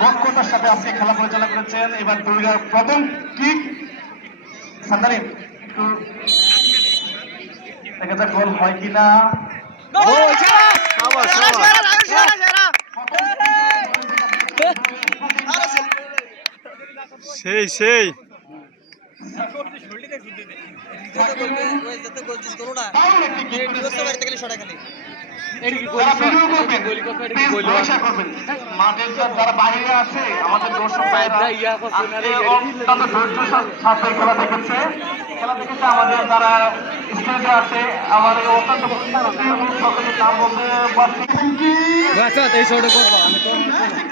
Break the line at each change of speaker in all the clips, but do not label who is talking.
দক্ষতার সাথে আজকে খেলা পরিচালনা করেছেন। এবার দুর্গার প্রথম কিক একটু দেখা যাক গোল হয় কিনা।
সেই সেই।
যারা ভিডিও করবেন প্লিজ ভরসা করবেন মাঠের যারা বাইরে আছে আমাদের দর্শক ভাইরা আজকে অত্যন্ত সাথে খেলা দেখেছে। খেলা দেখেছে আমাদের যারা স্টেজে আছে আমার অত্যন্ত সকলের নাম বলতে পারছি
এই শোটা করব আমি তো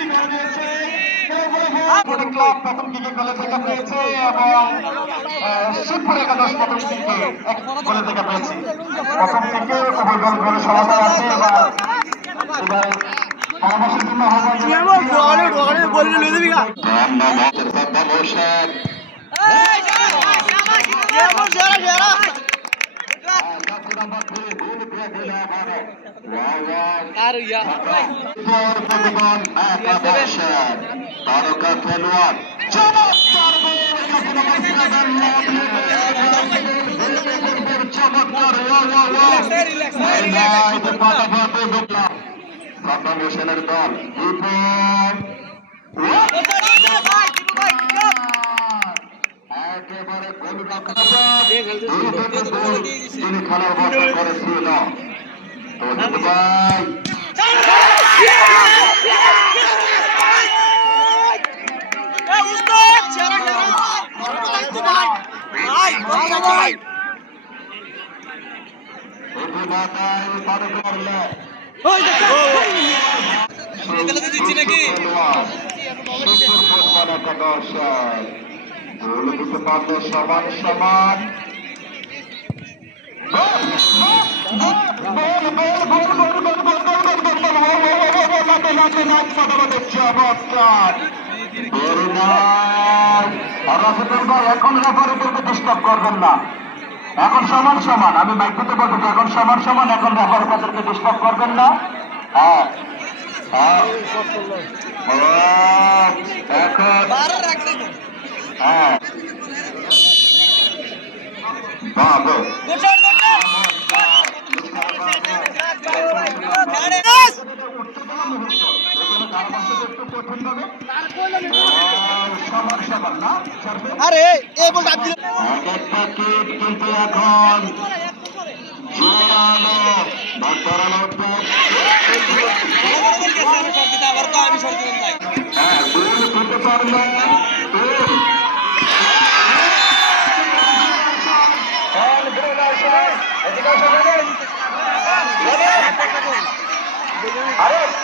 ফুটবল ক্লাব প্রথম কিকে গোলে দেখা পেয়েছে এবং শিবপুর একাদশ প্রথম এক গোলে দেখা পেয়েছে। প্রথম কিকে উভয় দল গোলে সমাধান আছে এবার এবার পরামর্শের জন্য আহ্বান
আর
তারকা খেলোয়াড় চমৎকার চমৎকার সাদ্দাম হোসেনের দল একেবারে তিনি খেলার করেছিল তো ভাই
দিচ্ছি নাকি?
সুন্দর ফুটবল একাদশ সমান সমান এখন রেফারিদেরকে ডিস্টার্ব করবেন না। এখন সমান সমান আমি মাইক দিতে বলব এখন সমান সমান এখন রেফারি তাদেরকে ডিস্টার্ব করবেন না? হ্যাঁ হ্যাঁ। হ্যাঁ। বাবু
আরে এই বলটা আপনি
কিন্তু এখন আরে।